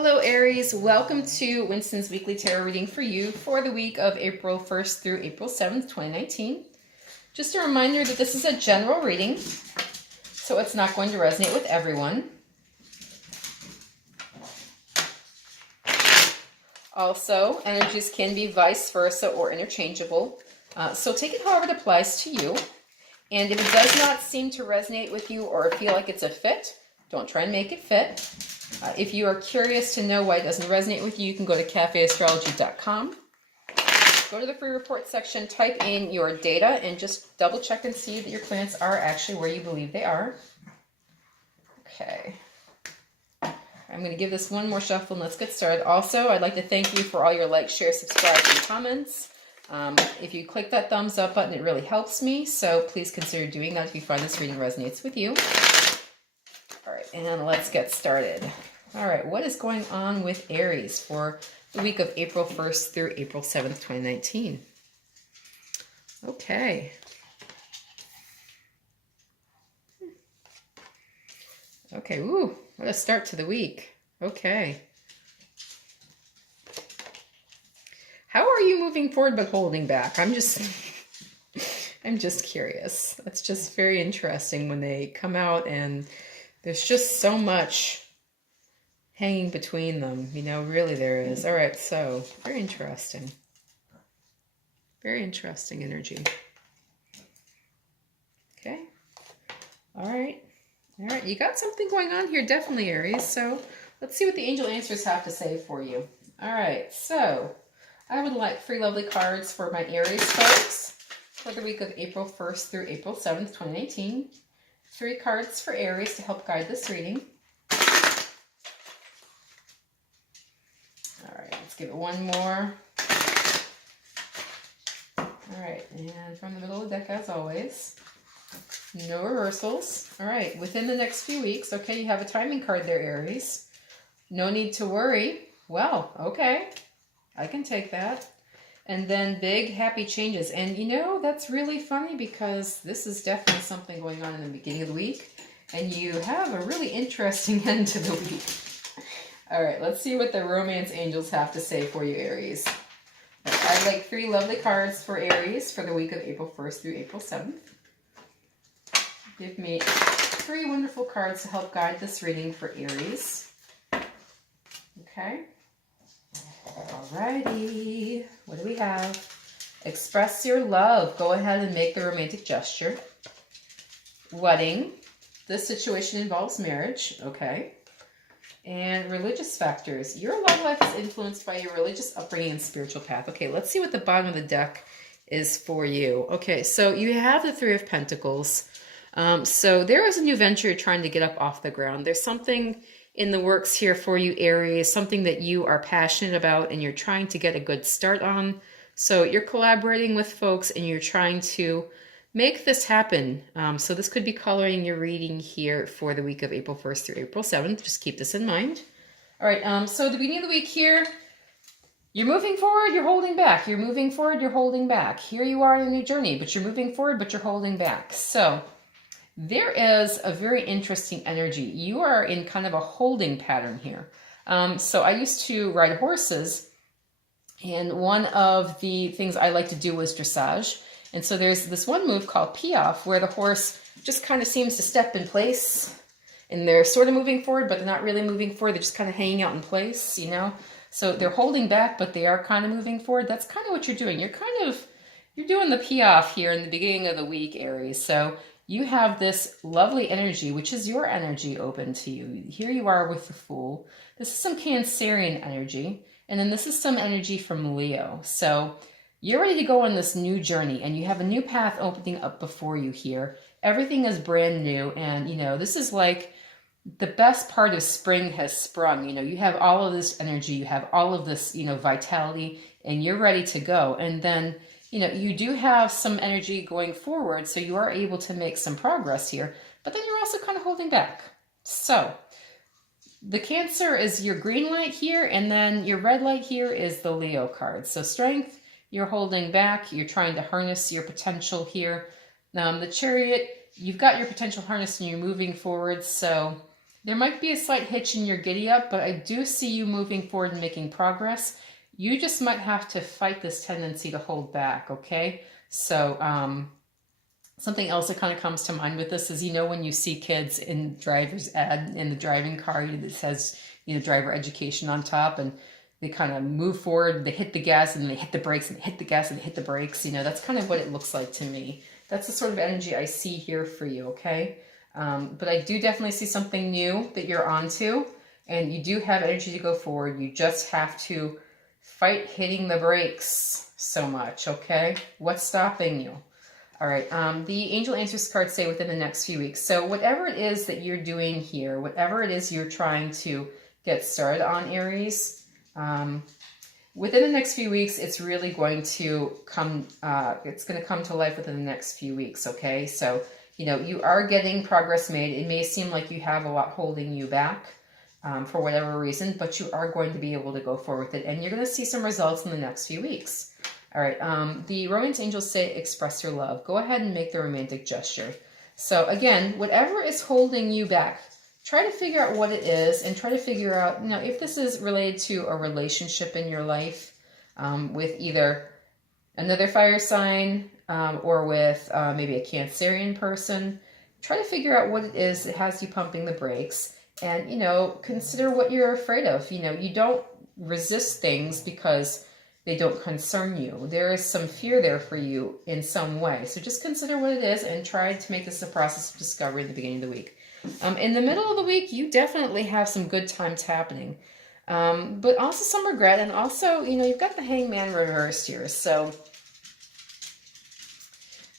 Hello Aries, welcome to Winston's weekly tarot reading for you for the week of April 1st through April 7th, 2019. Just a reminder that this is a general reading, so it's not going to resonate with everyone. Also, energies can be vice versa or interchangeable, so take it however it applies to you. And if it does not seem to resonate with you or feel like it's a fit, don't try and make it fit. If you are curious to know why it doesn't resonate with you, you can go to cafeastrology.com. Go to the free report section, type in your data, and just double check and see that your planets are actually where you believe they are. Okay. I'm going to give this one more shuffle and let's get started. Also, I'd like to thank you for all your likes, shares, subscribes, and comments. If you click that thumbs up button, it really helps me, so please consider doing that if you find this reading resonates with you. All right, and let's get started. All right, what is going on with Aries for the week of April 1st through April 7th, 2019? Okay. Okay, woo, what a start to the week. Okay. How are you moving forward but holding back? I'm just curious. That's just very interesting when they come out and there's just so much hanging between them. You know, really there is. All right, so very interesting. Very interesting energy. Okay. All right. All right, you got something going on here, definitely, Aries. So let's see what the angel answers have to say for you. All right, so I would like 3 lovely cards for my Aries folks for the week of April 1st through April 7th, 2019. 3 cards for Aries to help guide this reading. All right, let's give it one more. All right, and from the middle of the deck, as always, no reversals. All right, within the next few weeks, okay, you have a timing card there, Aries. No need to worry. Well, okay, I can take that. And then big happy changes. And you know, that's really funny because this is definitely something going on in the beginning of the week. And you have a really interesting end to the week. All right, let's see what the romance angels have to say for you, Aries. I'd like 3 lovely cards for Aries for the week of April 1st through April 7th. Give me 3 wonderful cards to help guide this reading for Aries. Okay. Alrighty, what do we have? Express your love. Go ahead and make the romantic gesture. Wedding. This situation involves marriage. Okay. And religious factors. Your love life is influenced by your religious upbringing and spiritual path. Okay, let's see what the bottom of the deck is for you. Okay, so you have the 3 of Pentacles. So there is a new venture you're trying to get up off the ground. There's something in the works here for you, Aries, something that you are passionate about and you're trying to get a good start on. So you're collaborating with folks and you're trying to make this happen. So this could be coloring your reading here for the week of April 1st through April 7th. Just keep this in mind. All right, so the beginning of the week here, you're moving forward, you're holding back. You're moving forward, you're holding back. Here you are in a new journey, but you're moving forward, but you're holding back. So there is a very interesting energy. You are in kind of a holding pattern here. So I used to ride horses, and one of the things I like to do was dressage. And so there's this one move called piaffe where the horse just kind of seems to step in place, and they're sort of moving forward, but they're not really moving forward. They're just kind of hanging out in place, you know? So they're holding back, but they are kind of moving forward. That's kind of what you're doing. You're doing the piaffe here in the beginning of the week, Aries. So you have this lovely energy, which is your energy open to you. Here you are with the Fool. This is some Cancerian energy. And then this is some energy from Leo. So you're ready to go on this new journey and you have a new path opening up before you here. Everything is brand new. And, you know, this is like the best part of spring has sprung. You know, you have all of this energy. You have all of this, you know, vitality, and you're ready to go. And then, you know, you do have some energy going forward, so you are able to make some progress here, but then you're also kind of holding back. So the Cancer is your green light here, and then your red light here is the Leo card. So strength, you're holding back, you're trying to harness your potential here. The Chariot, you've got your potential harnessed and you're moving forward, so There might be a slight hitch in your giddy up, but I do see you moving forward and making progress. You just might have to fight this tendency to hold back, okay? So something else that kind of comes to mind with this is, you know, when you see kids in driver's ed in the driving car that says, you know, driver education on top, and they kind of move forward, they hit the gas and they hit the brakes and they hit the gas and they hit the brakes. You know, that's kind of what it looks like to me. That's the sort of energy I see here for you, okay? But I do definitely see something new that you're onto, and you do have energy to go forward. You just have to fight hitting the brakes so much, okay? What's stopping you? All right, the Angel Answers cards say within the next few weeks. So whatever it is that you're doing here, whatever it is you're trying to get started on, Aries, within the next few weeks, it's really going to come, it's going to come to life within the next few weeks, okay? So, you know, you are getting progress made. It may seem like you have a lot holding you back for whatever reason, but you are going to be able to go forward with it, and you're going to see some results in the next few weeks. All right, the romance angels say express your love. Go ahead and make the romantic gesture. So again, whatever is holding you back, try to figure out what it is, and try to figure out, you know, if this is related to a relationship in your life with either another fire sign or with maybe a Cancerian person. Try to figure out what it is that has you pumping the brakes, and, you know, consider what you're afraid of. You know, you don't resist things because they don't concern you. There is some fear there for you in some way. So just consider what it is and try to make this a process of discovery in the beginning of the week. In the middle of the week, you definitely have some good times happening, but also some regret. And also, you know, you've got the Hangman reversed here. So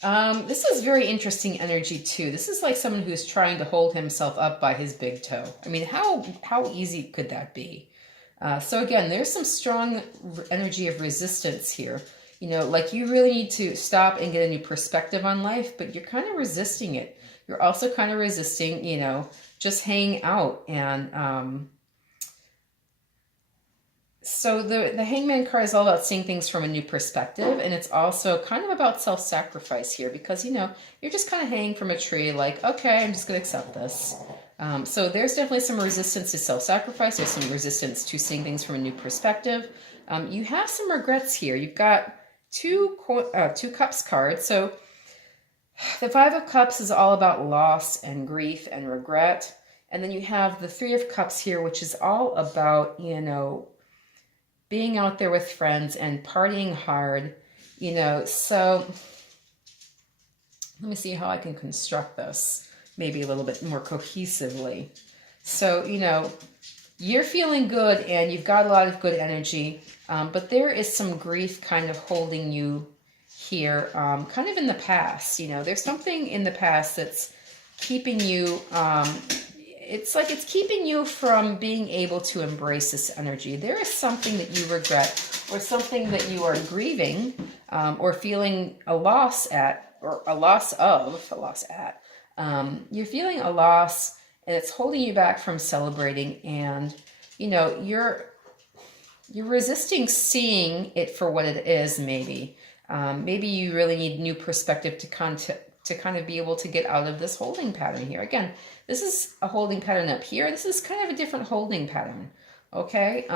this is very interesting energy too. This is like someone who's trying to hold himself up by his big toe. I mean, how easy could that be? So again, there's some strong energy of resistance here. You know, like you really need to stop and get a new perspective on life, but you're kind of resisting it. You're also kind of resisting, you know, just hanging out. And so the Hangman card is all about seeing things from a new perspective. And it's also kind of about self-sacrifice here because, you know, you're just kind of hanging from a tree like, okay, I'm just going to accept this. So there's definitely some resistance to self-sacrifice. There's some resistance to seeing things from a new perspective. You have some regrets here. You've got two Cups cards. So the Five of Cups is all about loss and grief and regret. And then you have the Three of Cups here, which is all about, you know, being out there with friends and partying hard, you know. So let me see how I can construct this maybe a little bit more cohesively. So, you know, you're feeling good and you've got a lot of good energy, but there is some grief kind of holding you here, kind of in the past. You know, there's something in the past that's keeping you, it's like it's keeping you from being able to embrace this energy. There is something that you regret or something that you are grieving or feeling a loss at, or a loss at. You're feeling a loss and it's holding you back from celebrating, and, you know, you're resisting seeing it for what it is. Maybe you really need new perspective to kind of be able to get out of this holding pattern here. Again, this is a holding pattern up here. This is kind of a different holding pattern. Okay.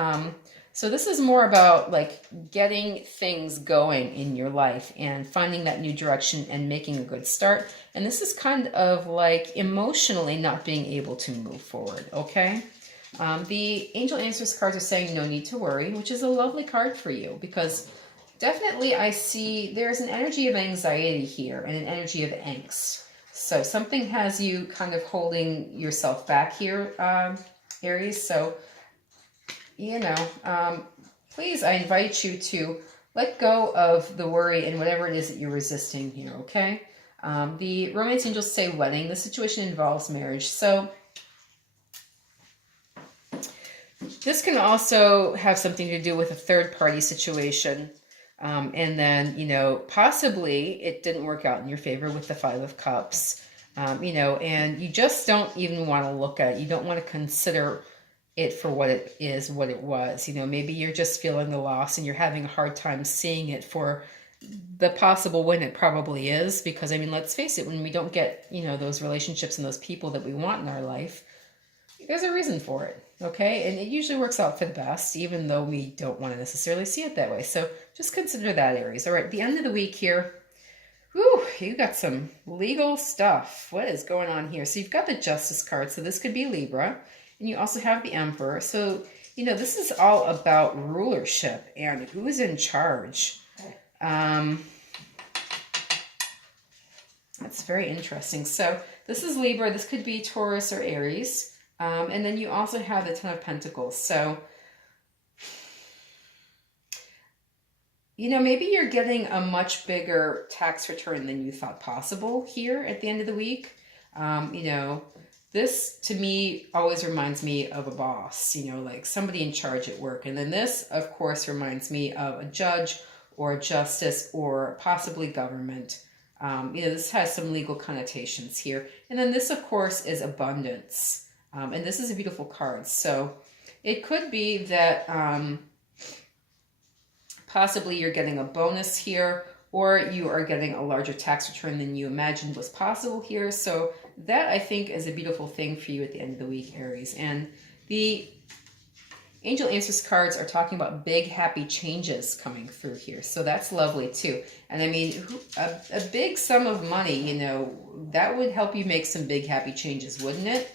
So this is more about like getting things going in your life and finding that new direction and making a good start. And this is kind of like emotionally not being able to move forward. Okay. The Angel Answers cards are saying no need to worry, which is a lovely card for you because definitely I see there's an energy of anxiety here and an energy of angst. So something has you kind of holding yourself back here, Aries. So, you know, please, I invite you to let go of the worry and whatever it is that you're resisting here, okay? The romance angels say wedding. The situation involves marriage. So this can also have something to do with a third-party situation. And then, you know, possibly it didn't work out in your favor with the Five of Cups, you know, and you just don't even want to look at it. You don't want to consider it for what it is, what it was. You know, maybe you're just feeling the loss and you're having a hard time seeing it for the possible win it probably is. Because, I mean, let's face it, when we don't get, you know, those relationships and those people that we want in our life, there's a reason for it, okay? And it usually works out for the best, even though we don't want to necessarily see it that way. So just consider that, Aries. All right, the end of the week here. Whew, you got some legal stuff. What is going on here? So you've got the Justice card, so this could be Libra. And you also have the Emperor. So, you know, this is all about rulership and who's in charge. That's very interesting. So this is Libra. This could be Taurus or Aries. And then you also have the Ten of Pentacles. So, you know, maybe you're getting a much bigger tax return than you thought possible here at the end of the week. You know, this to me always reminds me of a boss, you know, like somebody in charge at work. And then this, of course, reminds me of a judge or a justice or possibly government. You know, this has some legal connotations here. And then this, of course, is abundance. And this is a beautiful card. So it could be that possibly you're getting a bonus here, or you are getting a larger tax return than you imagined was possible here. So that, I think, is a beautiful thing for you at the end of the week, Aries. And the Angel Answers cards are talking about big, happy changes coming through here. So that's lovely, too. And I mean, a big sum of money, you know, that would help you make some big, happy changes, wouldn't it?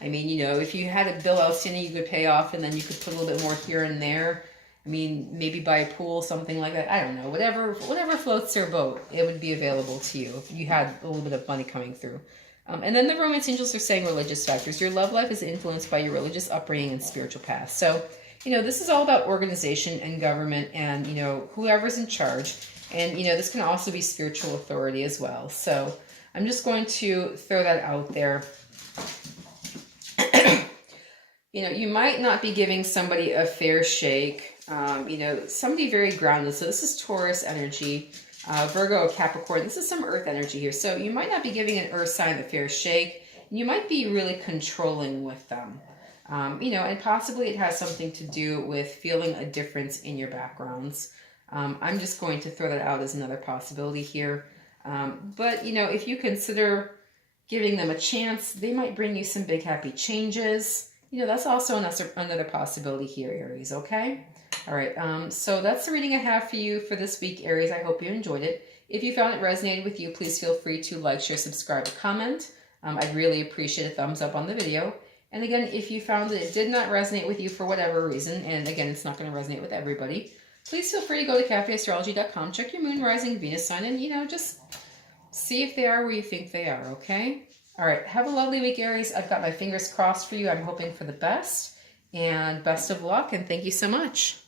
I mean, you know, if you had a bill outstanding you could pay off and then you could put a little bit more here and there. I mean, maybe buy a pool, something like that. I don't know. Whatever floats your boat, it would be available to you if you had a little bit of money coming through. And then the Romance Angels are saying religious factors. Your love life is influenced by your religious upbringing and spiritual path. So, you know, this is all about organization and government and, you know, whoever's in charge. And, you know, this can also be spiritual authority as well. So I'm just going to throw that out there. You know, you might not be giving somebody a fair shake. You know, somebody very grounded. So this is Taurus energy, Virgo, Capricorn. This is some earth energy here. So you might not be giving an earth sign a fair shake. You might be really controlling with them. You know, and possibly it has something to do with feeling a difference in your backgrounds. I'm just going to throw that out as another possibility here. But, you know, if you consider giving them a chance, they might bring you some big happy changes. You know, that's also another possibility here, Aries, okay? All right, so that's the reading I have for you for this week, Aries. I hope you enjoyed it. If you found it resonated with you, please feel free to like, share, subscribe, or comment. I'd really appreciate a thumbs up on the video. And again, if you found that it did not resonate with you for whatever reason, and again, it's not going to resonate with everybody, please feel free to go to cafeastrology.com, check your moon, rising, Venus sign, and, you know, just see if they are where you think they are, okay? All right, have a lovely week, Aries. I've got my fingers crossed for you. I'm hoping for the best, and best of luck, and thank you so much.